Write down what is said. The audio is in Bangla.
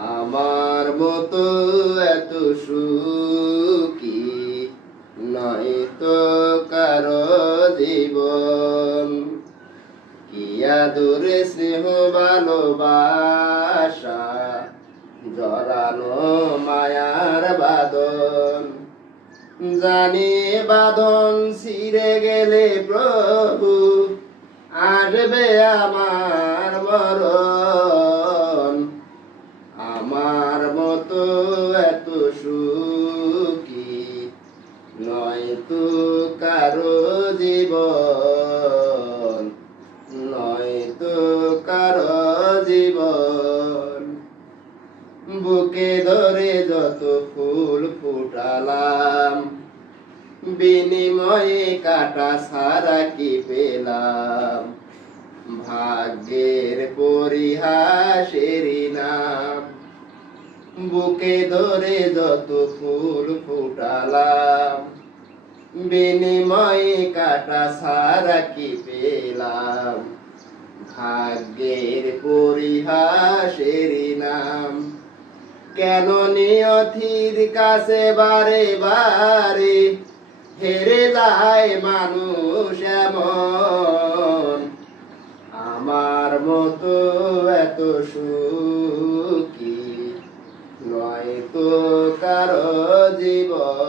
আমার মতো এত সুখী নয় তো কারো জীবন। কি আদরে স্নেহ ভালোবাসা, জড়ানো মায়ার বাঁধন। জানি বাঁধন ছিঁড়ে গেলে প্রভু আসবে আমার মরণ। আমার মতো এত সুখী নয় তো কারো জীবন, নয় তো কারো জীবন। বুকে ধরে যত ফুল ফুটালাম, বিনিময়ে কাটা ছাড়া কি পেলাম? ভাগ্যের পরিহাসেরই নাম। বুকে ধরে যত ফুল ফুটালাম, বিনিময়ে কাটা ছাড়া কি পেলাম? ভাগ্যের পরিহাসেরই নাম। কেন নিয়তির কাছে বারে বারে হেরে যায় মানুষ এমন? আমার মতো এত সুখী নয় তো কারো জীবন।